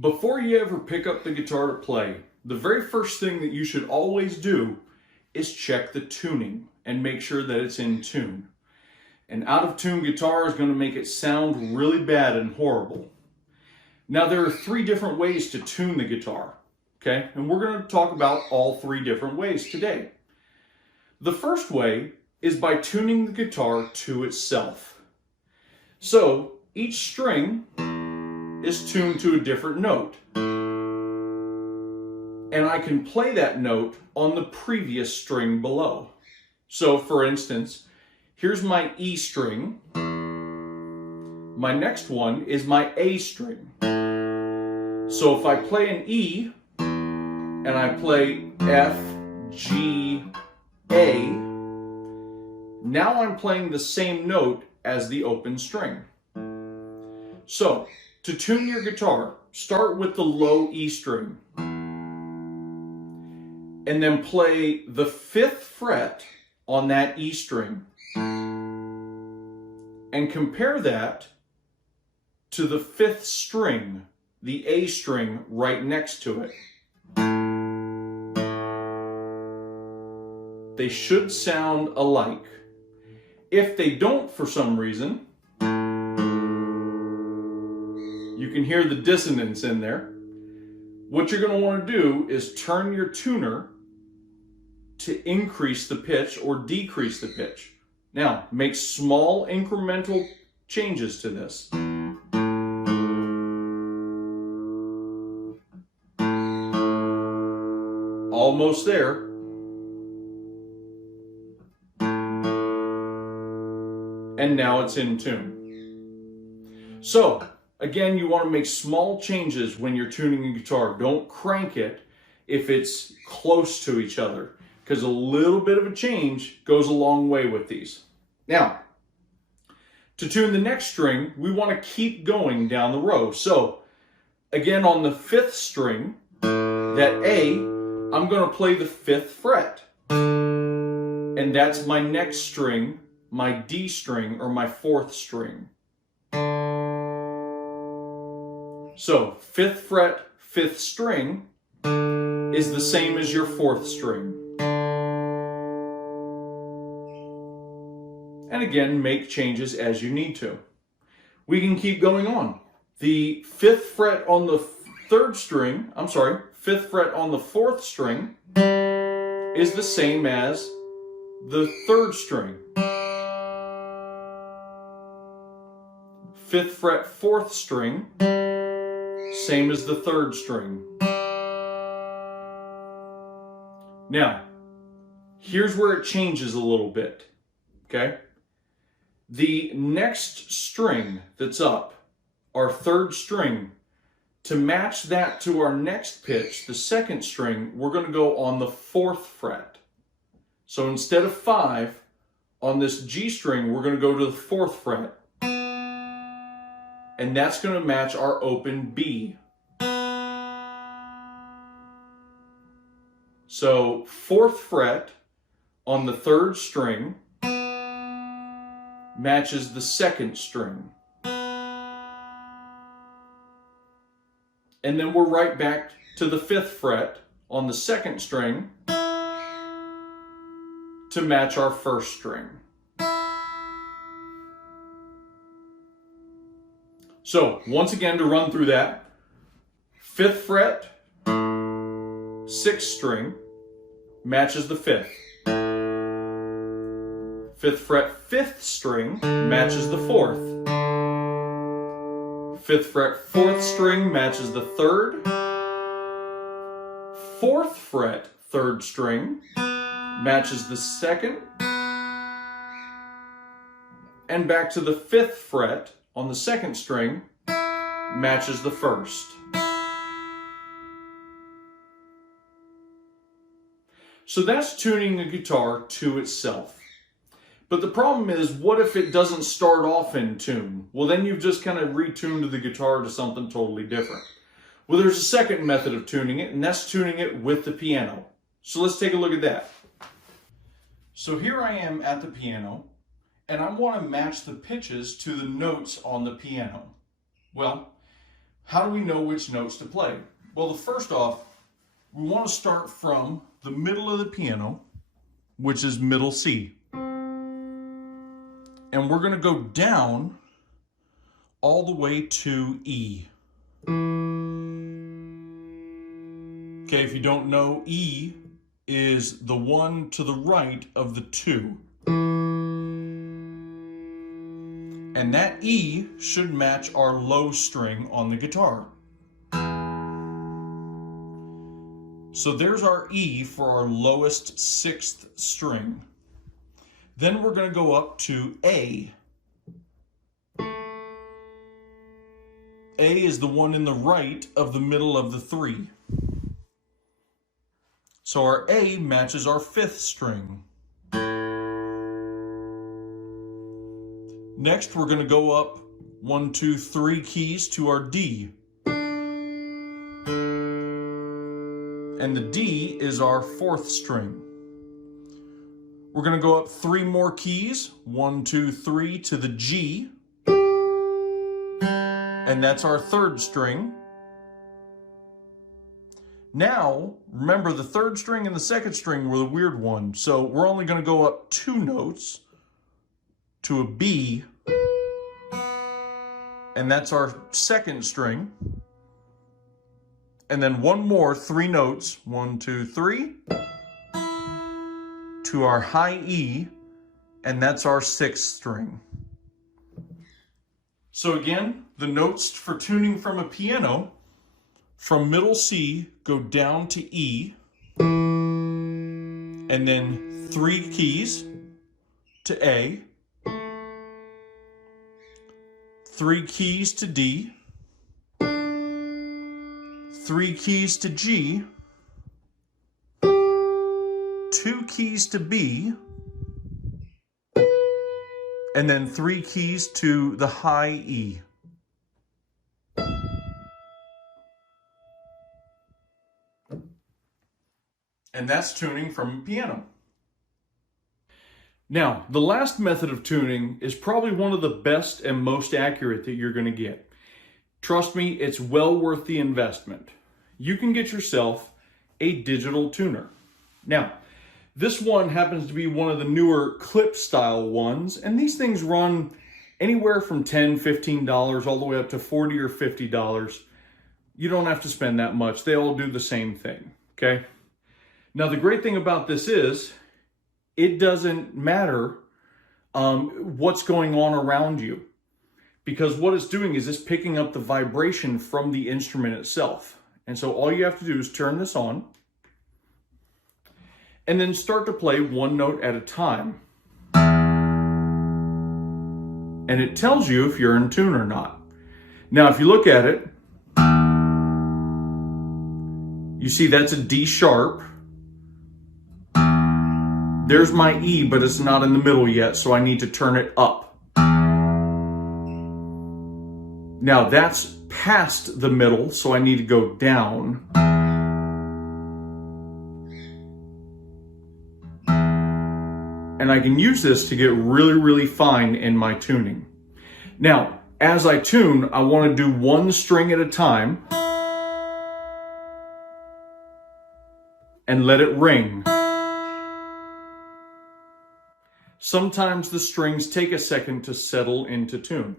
Before you ever pick up the guitar to play, the very first thing that you should always do is check the tuning and make sure that it's in tune. An out-of-tune guitar is going to make it sound really bad and horrible. Now there are three different ways to tune the guitar, okay? And we're going to talk about all three different ways today. The first way is by tuning the guitar to itself. So each string is tuned to a different note. And I can play that note on the previous string below. So for instance, here's my E string. My next one is my A string. So if I play an E and I play F, G, A, now I'm playing the same note as the open string. So to tune your guitar, start with the low E string and then play the 5th fret on that E string and compare that to the 5th string, the A string right next to it. They should sound alike. If they don't for some reason, you can hear the dissonance in there. What you're going to want to do is turn your tuner to increase the pitch or decrease the pitch. Now, make small incremental changes to this. Almost there. And now it's in tune. So, again, you want to make small changes when you're tuning a guitar. Don't crank it if it's close to each other, because a little bit of a change goes a long way with these. Now, to tune the next string, we want to keep going down the row. So, again, on the 5th string, that A, I'm going to play the 5th fret. And that's my next string, my D string, or my 4th string. So, 5th fret, 5th string is the same as your 4th string. And again, make changes as you need to. We can keep going on. The 5th fret on the 3rd string, 5th fret on the 4th string is the same as the 3rd string. 5th fret, 4th string, same as the 3rd string. Now, here's where it changes a little bit, okay? The next string that's up, our 3rd string, to match that to our next pitch, the 2nd string, we're going to go on the 4th fret. So instead of 5, on this G string, we're going to go to the 4th fret. And that's going to match our open B. So 4th fret on the 3rd string matches the 2nd string. And then we're right back to the 5th fret on the 2nd string to match our 1st string. So, once again, to run through that, 5th fret, 6th string matches the 5th. 5th fret, 5th string matches the 4th. 5th fret, 4th string matches the 3rd. 4th fret, 3rd string matches the 2nd. And back to the 5th fret on the 2nd string matches the 1st. So that's tuning a guitar to itself. But the problem is, what if it doesn't start off in tune? Well, then you've just kind of retuned the guitar to something totally different. Well, there's a second method of tuning it, and that's tuning it with the piano. So let's take a look at that. So here I am at the piano, and I want to match the pitches to the notes on the piano. Well, how do we know which notes to play? Well, first off, we want to start from the middle of the piano, which is middle C. And we're going to go down all the way to E. Okay, if you don't know, E is the one to the right of the two. And that E should match our low string on the guitar. So there's our E for our lowest sixth string. Then we're going to go up to A. A is the one in the right of the middle of the three. So our A matches our fifth string. Next, we're going to go up 1, 2, 3 keys to our D. And the D is our fourth string. We're going to go up 3 more keys, 1, 2, 3 to the G. And that's our third string. Now, remember the third string and the second string were the weird one. So we're only going to go up 2 notes to a B. And that's our second string. And then 1 more, 3 notes, 1, 2, 3, to our high E, and that's our sixth string. So again, the notes for tuning from a piano, from middle C, go down to E, and then 3 keys to A, 3 keys to D, 3 keys to G, 2 keys to B, and then 3 keys to the high E. And that's tuning from a piano. Now, the last method of tuning is probably one of the best and most accurate that you're going to get. Trust me, it's well worth the investment. You can get yourself a digital tuner. Now, this one happens to be one of the newer clip style ones, and these things run anywhere from $10, $15 all the way up to $40 or $50. You don't have to spend that much. They all do the same thing, okay? Now, the great thing about this is it doesn't matter what's going on around you, because what it's doing is it's picking up the vibration from the instrument itself. And so all you have to do is turn this on and then start to play 1 note at a time. And it tells you if you're in tune or not. Now, if you look at it, you see that's a D sharp. There's my E, but it's not in the middle yet, so I need to turn it up. Now that's past the middle, so I need to go down. And I can use this to get really, really fine in my tuning. Now, as I tune, I want to do 1 string at a time and let it ring. Sometimes the strings take a second to settle into tune.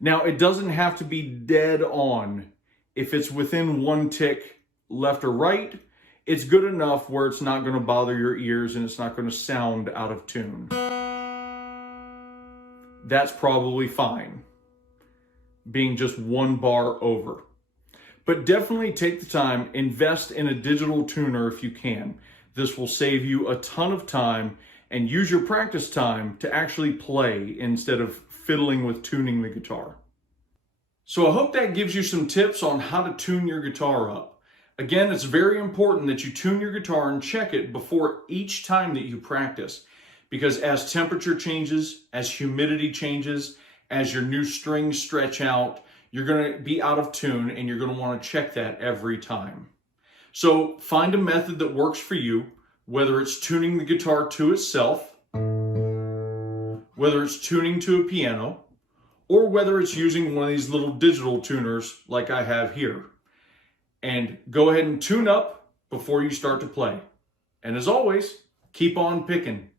Now, it doesn't have to be dead on. If it's within 1 tick left or right, it's good enough where it's not going to bother your ears and it's not going to sound out of tune. That's probably fine, being just 1 bar over. But definitely take the time, invest in a digital tuner if you can. This will save you a ton of time, and use your practice time to actually play instead of fiddling with tuning the guitar. So I hope that gives you some tips on how to tune your guitar up. Again, it's very important that you tune your guitar and check it before each time that you practice, because as temperature changes, as humidity changes, as your new strings stretch out, you're going to be out of tune and you're going to want to check that every time. So find a method that works for you, whether it's tuning the guitar to itself, whether it's tuning to a piano, or whether it's using one of these little digital tuners like I have here. And go ahead and tune up before you start to play. And as always, keep on picking.